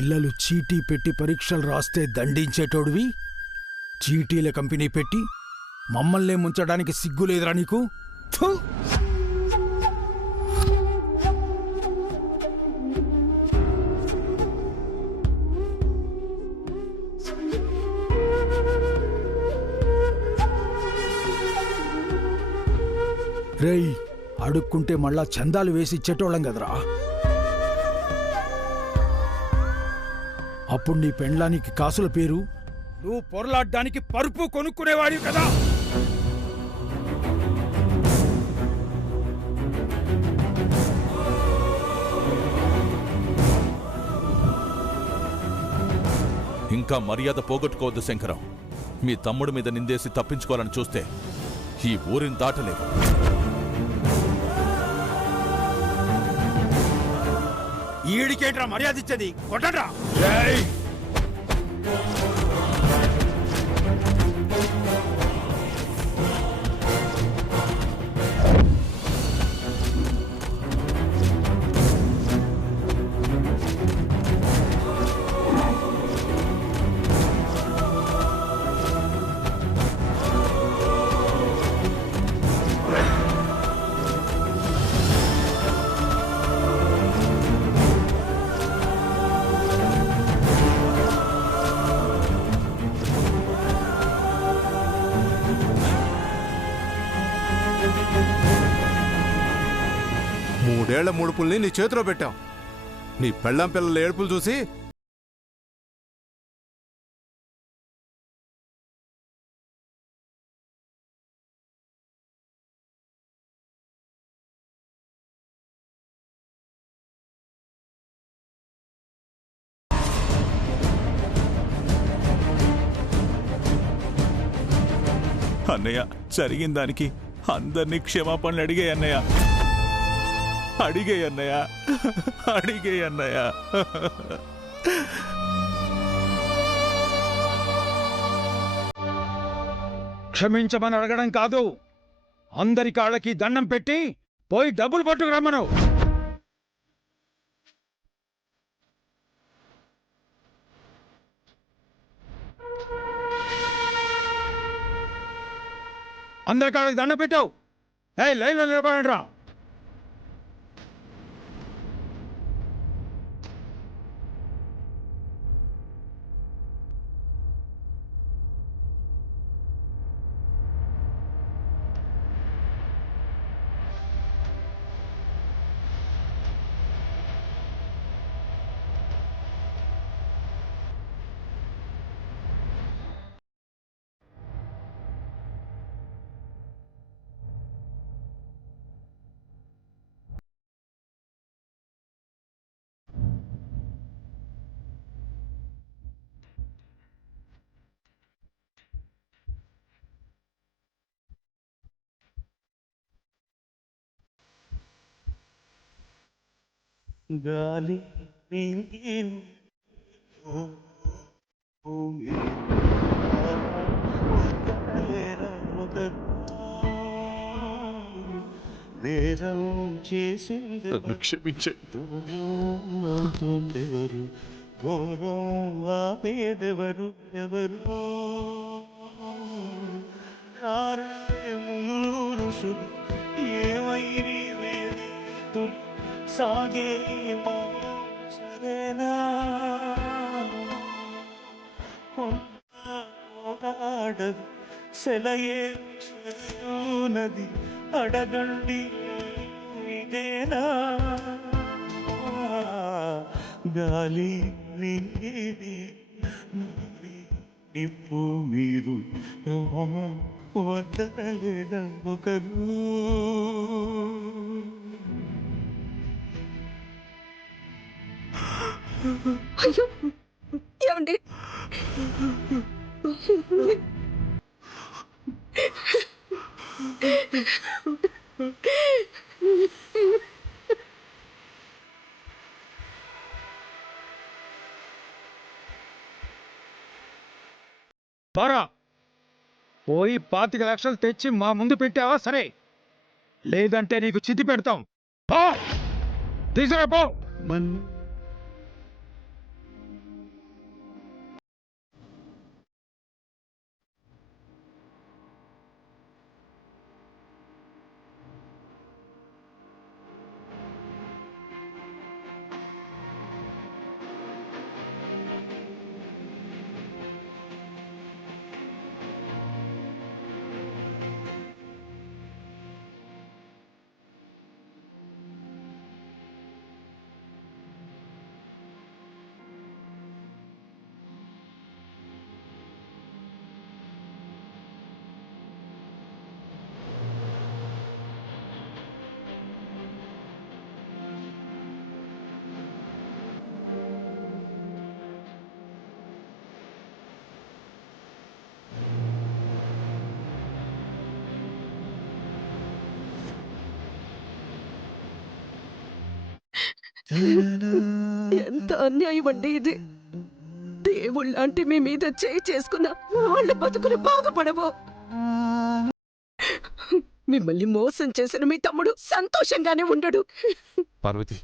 పిల్లలు చీటీ పెట్టి పరీక్షలు రాస్తే దండించేటోడివి, చీటీల కంపెనీ పెట్టి మమ్మల్నే ముంచడానికి సిగ్గులేదురా నీకు? థు! రేయ్, అడుక్కుంటే మళ్ళా చందాలు వేసి ఇచ్చేటోళ్ళం కదరా. అప్పుడు నీ పెండ్లానికి కాసుల పేరు, నువ్వు పొరలాడ్డానికి పరుపు కొనుక్కునేవాడివి కదా. ఇంకా మర్యాద పోగొట్టుకోవద్దు శంకరం. మీ తమ్ముడి మీద నిందేసి తప్పించుకోవాలని చూస్తే ఈ ఊరిని దాటలేదు. ఈడికేట్రా మర్యాద ఇచ్చేది? కొట్టరా! మూడేళ్ల ముడుపుల్ని నీ చేతిలో పెట్టాం. నీ పెళ్ళాం పిల్లల ఏడుపులు చూసి అన్నయ్య, జరిగిన దానికి అందరినీ క్షమాపణలు అడిగే అన్నయ్య. క్షమించమని అడగడం కాదు, అందరి కాళ్ళకి దండం పెట్టి పోయి డబ్బులు పట్టుకురమ్మను. అందరి కాళ్ళకి దండం పెట్టావు. లైన్లో నిలబడండి రా. గాలి నేరం చేసింది క్షమించండి. ఘోరం ఆపేదెవరు ఎవరు ఋషులు ఏమైనా సాగే సరేనా ఆడదు సెలయే నది అడగండి ఇదేనా గాలి నీది నిప్పు మీరు వద్దలేద ఒకరు అయ్యో ఏమండి పారా పోయి 25 లక్షలు తెచ్చి మా ముందు పెట్టావా సరే, లేదంటే నీకు చితి పెడతాం. తీసుకురా పో. ఎంత అన్యాయం అండి ఇది. దేవుళ్ళంటే మీ మీద చేయి చేసుకున్న వాళ్ళ బతుకులు బాగుపడవు. మిమ్మల్ని మోసం చేసిన మీ తమ్ముడు సంతోషంగానే ఉండడు. పార్వతి,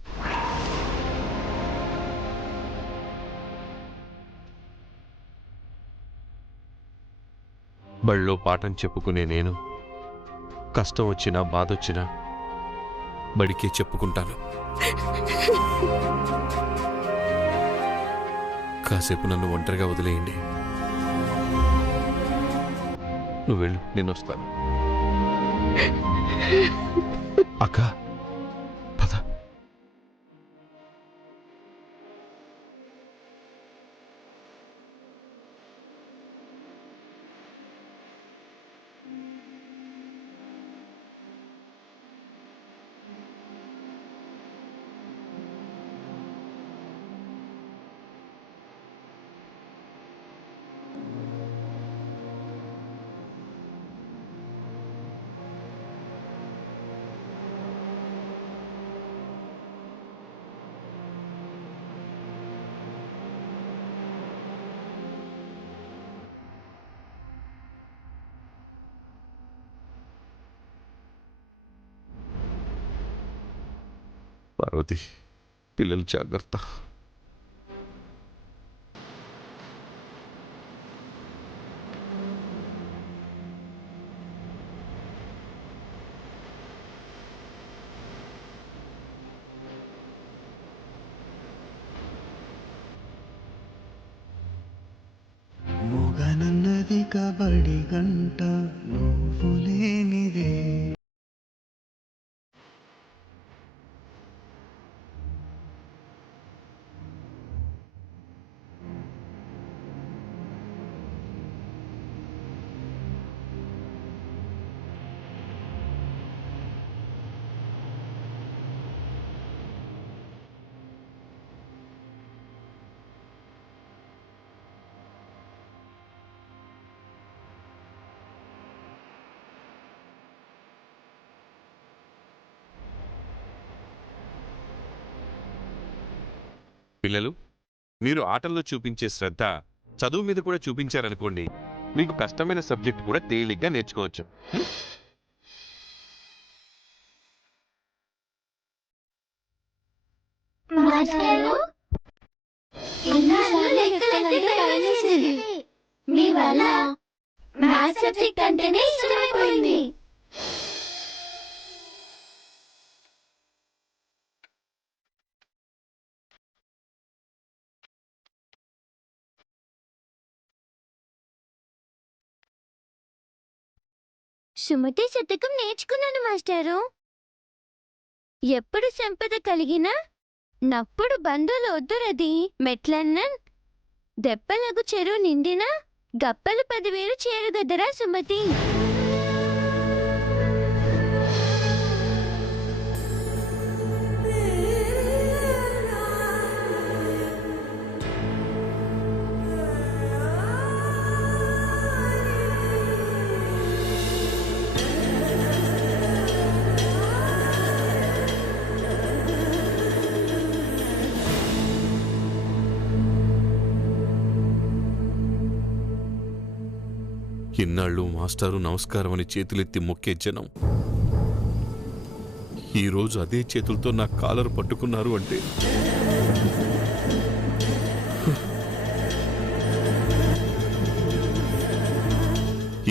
బళ్ళో పాఠం చెప్పుకునే నేను కష్టం వచ్చినా బాధొచ్చినా బడికే చెప్పుకుంటాను. కాసేపు నన్ను ఒంటరిగా వదిలేయండి. నువ్వు వెళ్ళు, నేను వస్తాను. అక్క, పద. పార్వతి, పిల్లలు జాగ్రత్త. మొగనన్నది కబడి గంట నువ్వు లేనిదే. పిల్లలు, మీరు ఆటల్లో చూపించే శ్రద్ధ చదువు మీద కూడా చూపించారనుకోండి, మీకు కష్టమైన సబ్జెక్ట్ కూడా తేలిగ్గా నేర్చుకోవచ్చు. మీ వల్ల మ్యాథ్స్ సబ్జెక్ట్ అంటేనే ఇష్టమైపోయింది. సుమతి శతకం నేర్చుకున్నాను మాస్టారు. ఎప్పుడు సంపద కలిగినా నప్పుడు బంధువులు వద్దురది మెట్లన్న దెప్పలకు చెరువు నిండినా గప్పలు 10,000 చేరుగదరా సుమతి. ఇన్నాళ్ళు మాస్టారు నమస్కారం అని చేతులెత్తి మొక్కే జనం ఈరోజు అదే చేతులతో నా కాలరు పట్టుకున్నారు అంటే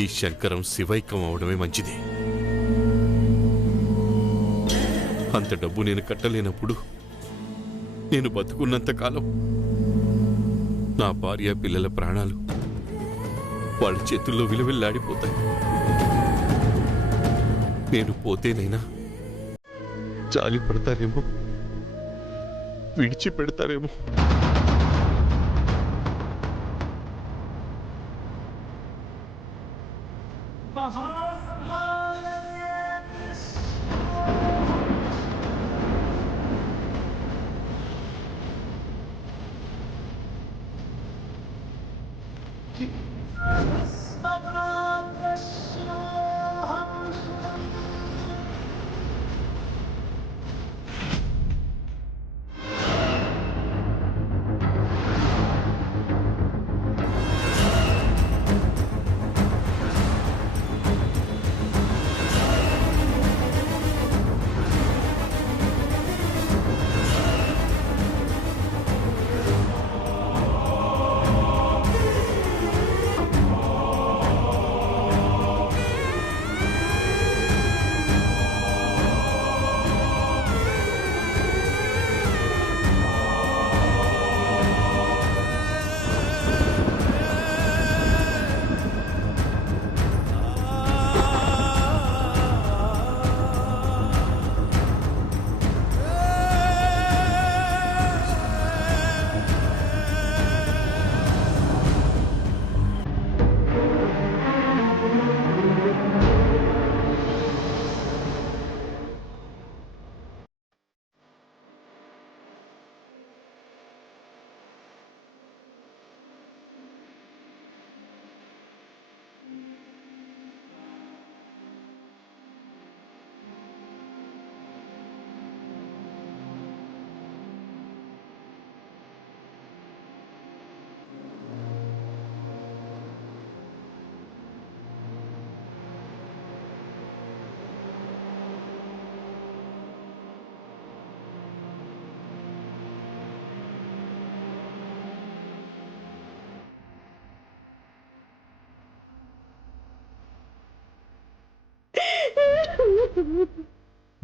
ఈ శంకరం శివైక్యం అవడమే మంచిది. అంత డబ్బు నేను కట్టలేనప్పుడు నేను బతుకున్నంతకాలం నా భార్య పిల్లల ప్రాణాలు వాళ్ళ చేతుల్లో విలువెల్లాడిపోతాయి. నేను పోతేనైనా జాలి పడతారేమో, విడిచిపెడతారేమో.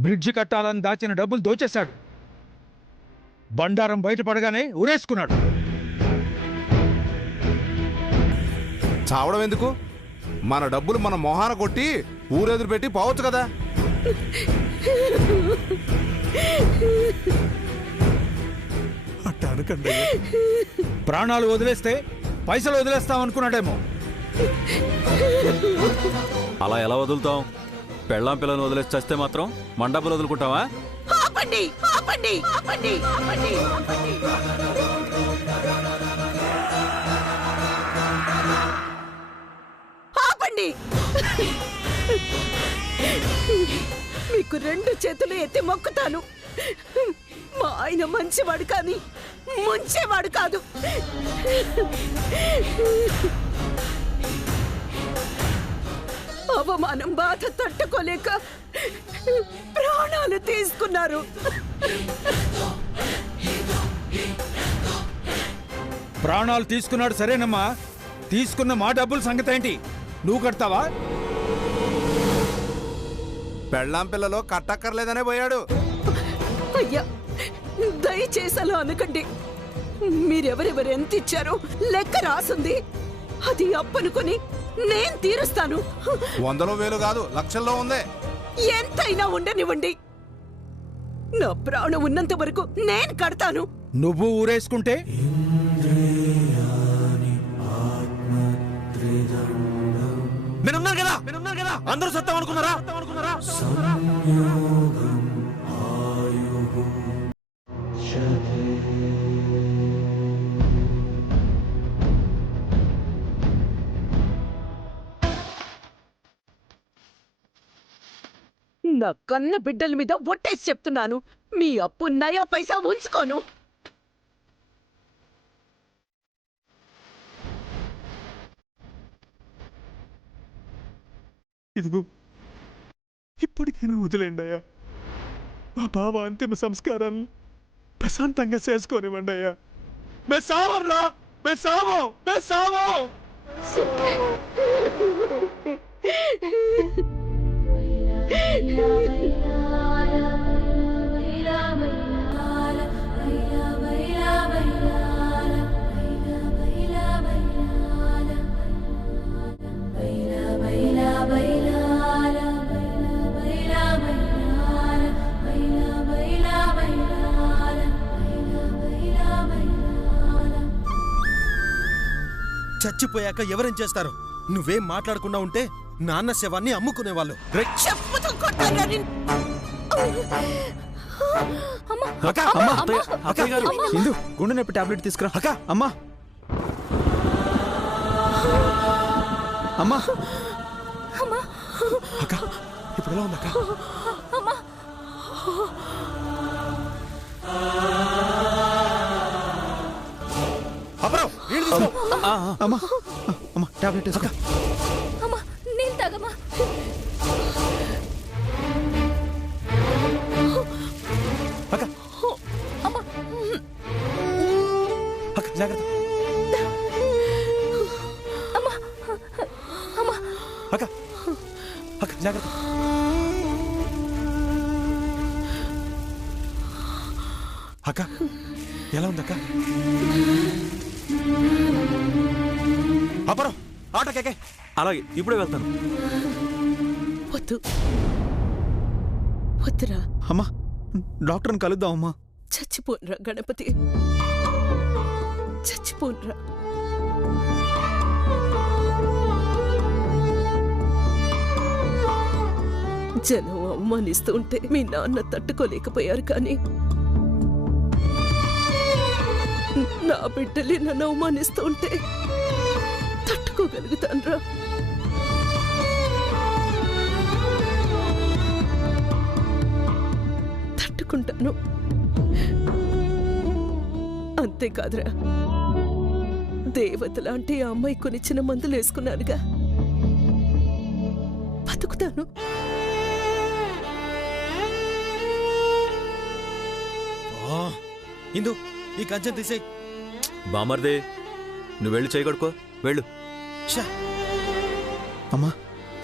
బ్రిడ్జి కట్టాలని దాచిన డబ్బులు దోచేశాడు. బండారం బయటపడగానే ఊరేసుకున్నాడు. చావడం ఎందుకు? మన డబ్బులు మన మొహాన కొట్టి ఊరెదురు పెట్టి పోవచ్చు కదా. అట్ట అనకండి. ప్రాణాలు వదిలేస్తే పైసలు వదిలేస్తాం అనుకున్నాడేమో. అలా ఎలా వదులుతాం? పెళ్ళాం పిల్లని వదిలేసి చస్తే మాత్రం మండపలు వదులుకుంటావా? ఆపండి ఆపండి ఆపండి ఆపండి ఆపండి. ఆపండి. మీకు 2 చేతులు ఎత్తి మొక్కుతాను. మా ఆయన మంచివాడు కానీ ముంచేవాడు కాదు. అవమానం బాధ తట్టుకోలేక ప్రాణాలు తీసుకున్నారు. ప్రాణాలు తీసుకున్నాడు సరేనమ్మా, తీసుకున్న మా డబ్బుల సంగతి ఏంటి? నువ్వు కడతావా? పెళ్ళాం పిల్లలో కట్టక్కర్లేదనే పోయాడు. అయ్యా దయచేసి అలా అనకండి. మీరెవరెవరు ఎంత ఇచ్చారో లెక్క రాసుంది. అది అప్పనుకొని నేను తీరుస్తాను. 100లో 1000 కాదు, లక్షల్లో ఉంది. ఎంతైనా ఉండనివ్వండి. నా ప్రాణం ఉన్నంత వరకు నేను కడతాను. నువ్వు ఊరేసుకుంటే మీరున్నారు కదా, అందరూ సత్తాం అనుకున్నారా? నా కన్న బిడ్డల మీద ఒట్టేసి చెప్తున్నాను, మీ అప్పు నయా పైసా ఉంచుకోను. ఇదిగో ఇప్పటికైనా వదిలేండి అయ్యా. మా బావ అంతిమ సంస్కారాన్ని ప్రశాంతంగా చేసుకోనివ్వండి అయ్యా. చచ్చిపోయాక ఎవరేం చేస్తారు? నువ్వేం మాట్లాడకుండా ఉంటే నాన్న శవాన్ని అమ్ముకునేవాళ్ళు. చెప్పుతో కొట్టాలని. ఇందు గుండె నొప్పి టాబ్లెట్ తీసుకురా. అక్క అమ్మా అమ్మా అక్క ఇప్పుడు ఎలా ఉంది అక్క? అమ్మా అమ్మా టాబ్లెట్ తీసుకో. అమ్మా నేను తాగమ్మా. అక్క అక్క జాగ్రత్త. అక్క అక్క జాగ్రత్త. అక్క ఎలా ఉంది అక్క? అపరం ఆటో కేకే. అలాగే ఇప్పుడే వెళ్తాను. వద్దు వద్దురా. అమ్మా డాక్టర్ని కలుద్దాం అమ్మా. చచ్చిపోనురా గణపతి, చచ్చిపోనురా. జనం అవమానిస్తూ ఉంటే మీ నాన్న తట్టుకోలేకపోయారు, కానీ నా బిడ్డలే నన్ను అవమానిస్తూ ఉంటే తట్టుకోగలుగుతానురా. తట్టుకుంటాను. అంతేకాదురా, దేవత లాంటి ఆ అమ్మాయి కొనిచ్చిన మందులు వేసుకున్నానుగా, బతుకుతాను. ఇందు ఈ కంచెం తీసేయ్. బామర్దే నువ్వు వెళ్ళి చేయగడుకో, వెళ్ళు. అమ్మా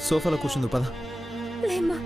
సోఫాలో కూర్చుంది పద. లేమ్మా.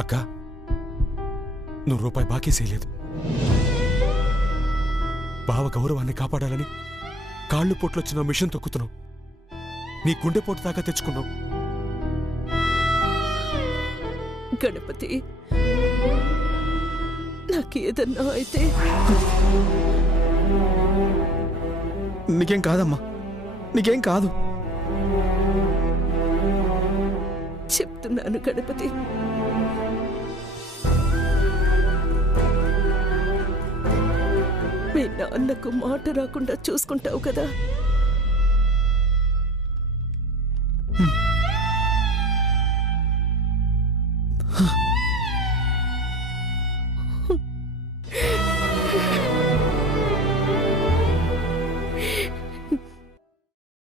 అక్క నువ్వు రూపాయి బాకేసేయలేదు. బావ గౌరవాన్ని కాపాడాలని కాళ్ళు పొట్లొచ్చిన మిషన్ తొక్కుతున్నావు. నీ గుండెపోటు దాకా తెచ్చుకున్నావు. గణపతి, నాకేదన్నా అయితే నీకేం కాదమ్మా, నీకేం కాదు. చెప్తున్నాను గణపతి. మీ నాన్నకు మాట రాకుండా చూసుకుంటావు కదా?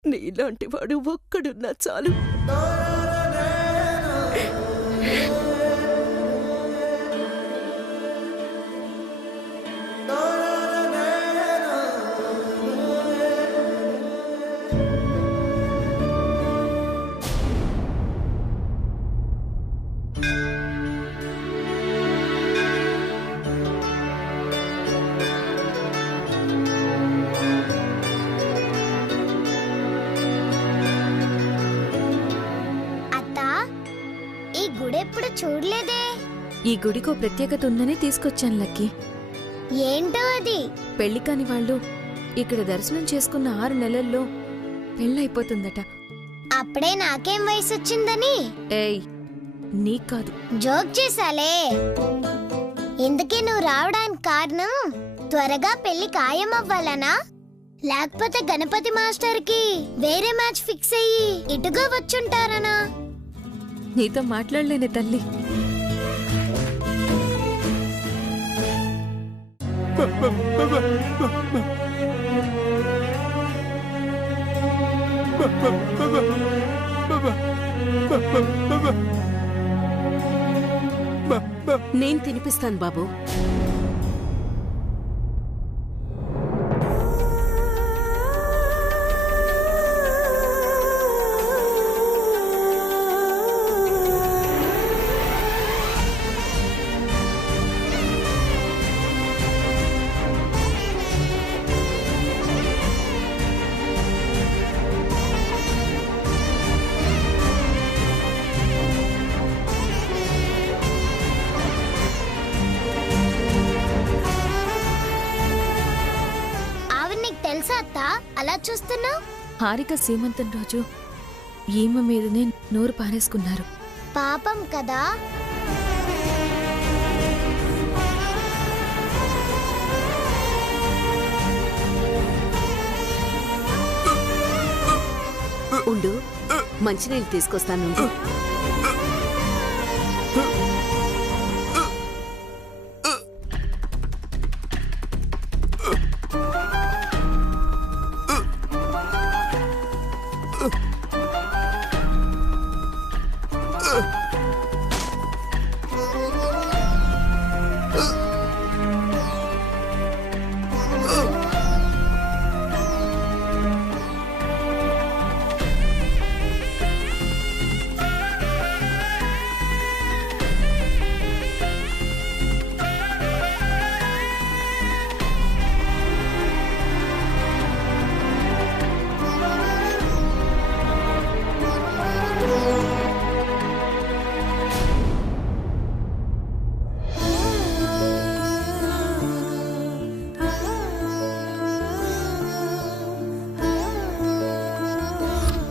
నీలాంటి వాడు ఒక్కడున్నా చాలు. చూడలేదే. ఈ గుడికో ప్రత్యేకత ఉందని తీసుకొచ్చాను లక్కీ. ఏంటో అది? పెళ్లి కాని వాళ్ళు ఇక్కడ దర్శనం చేసుకున్న 6 నెలల్లో పెళ్ళైపోతుందట. అప్పుడే నాకేం వయసు వచ్చిందని? ఏయ్, నీకు కాదు. జోక్ చేసాలే. ఎందుకే నువ్వు రావడానికి కారణం త్వరగా పెళ్లి ఖాయం అవ్వాలనా, లేకపోతే గణపతి మాస్టర్ కి వేరే మ్యాచ్ ఫిక్స్ అయ్యి ఇటుగా వచ్చుంటారనా? నీతో మాట్లాడలేనే తల్లి. నేను తినిపిస్తాను బాబు. అలా చూస్తున్నా? హారిక సీమంతం రోజు ఈమె మీదనే నోరు పారేసుకున్నారు. పాపం కదా. ఉండు, మంచినీళ్ళు తీసుకొస్తాను.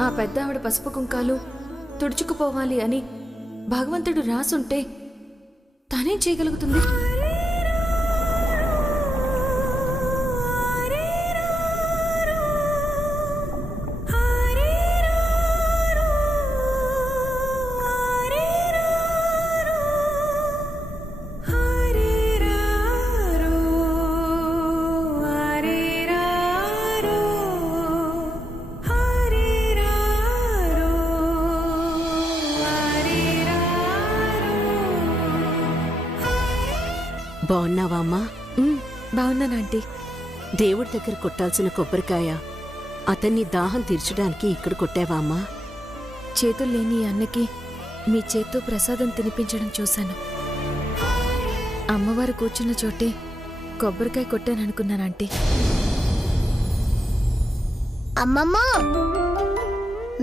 ఆ పెద్ద ఆవిడ పసుపు కుంకాలు తుడుచుకుపోవాలి అని భగవంతుడు రాసుంటే తనేం చేయగలుగుతుంది? బాగున్నావా అమ్మా? బాగున్నానంటీ. దేవుడి దగ్గర కొట్టాల్సిన కొబ్బరికాయ అతన్ని దాహం తీర్చడానికి ఇక్కడ కొట్టావా అమ్మా? చేతులు లేని అన్నకి మీ చేత్తో ప్రసాదం తినిపించడం చూశాను. అమ్మవారు కూర్చున్న చోటే కొబ్బరికాయ కొట్టాననుకున్నాను ఆంటీ. అమ్మమ్మ,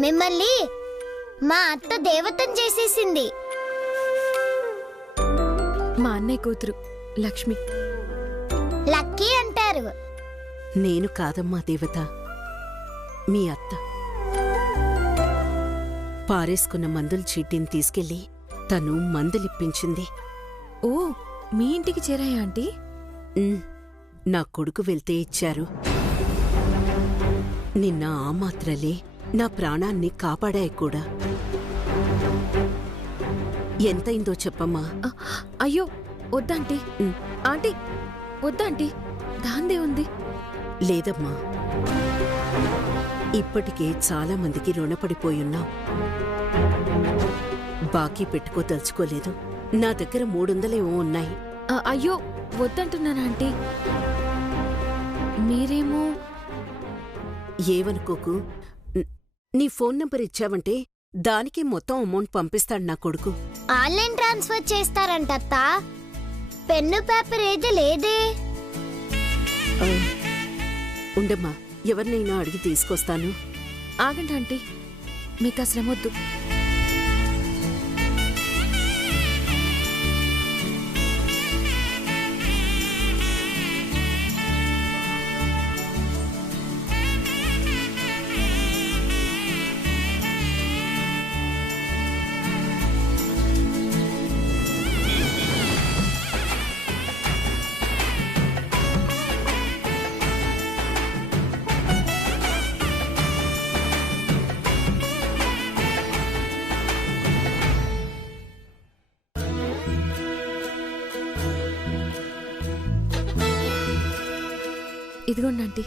మిమ్మల్ని మా అత్త దేవతను చేసేసింది. మా అన్నయ్య కూతురు లక్ష్మి. లక్కీ అంటారు. నేను కాదమ్మా దేవత, మీ అత్త. పారేసుకున్న మందుల చీటీని తీసుకెళ్లి తను మందులిప్పించింది. ఓ, మీ ఇంటికి చేరాయా ఆంటీ? నా కొడుకు వెళ్తే ఇచ్చారు. నిన్న ఆ మాత్రలే నా ప్రాణాన్ని కాపాడాయి కూడా. ఎంతైందో చెప్పమ్మా. అయ్యో వద్దాంటీ. ఆంటీ వద్దాంటీ, దాందే ఉంది. లేదమ్మా, ఇప్పటికే చాలా మందికి రుణపడిపోయున్నాం. బాకీ పెట్టుకోదలుచుకోలేదు. నా దగ్గర 300 ఉన్నాయి. అయ్యో వద్దంటున్నాను ఆంటీ. మీరేమో ఏవనుకోకు. నీ ఫోన్ నంబర్ ఇచ్చావంటే దానికి మొత్తం అమౌంట్ పంపిస్తాడు నా కొడుకు. ఆన్లైన్ ట్రాన్స్ఫర్ చేస్తారంటత్తా. పెన్ను పేపర్ ఏది లేదే. ఉండమ్మా, ఎవరినైనా అడిగి తీసుకొస్తాను. ఆగండి ఆంటీ, మీకు ఆ శ్రమొద్దు. ఇదిగోండి ఆంటీ.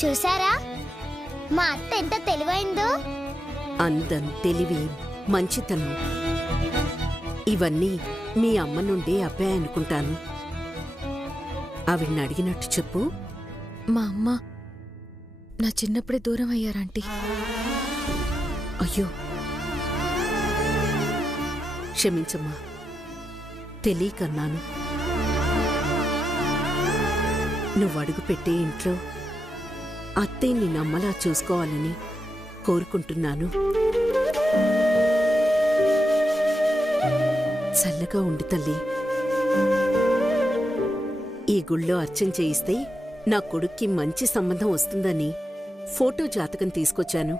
చూసారా మా అత్త ఎంత తెలివైందో. అందం, తెలివి, మంచితనం ఇవన్నీ మీ అమ్మ నుండి అబ్బాయనుకుంటాను. ఆవిడ్ని అడిగినట్టు చెప్పు. మా అమ్మ నా చిన్నప్పుడే దూరం అయ్యారంటీ. అయ్యో, క్షమించమ్మా, తెలియకన్నాను. నువ్వడుగు పెట్టే ఇంట్లో అత్తే నిన్నమ్మలా చూసుకోవాలని కోరుకుంటున్నాను. చల్లగా ఉండు తల్లి. ఈ గుళ్ళో అర్చన చేయిస్తే నా కొడుక్కి మంచి సంబంధం వస్తుందని ఫోటో జాతకం తీసుకొచ్చాను.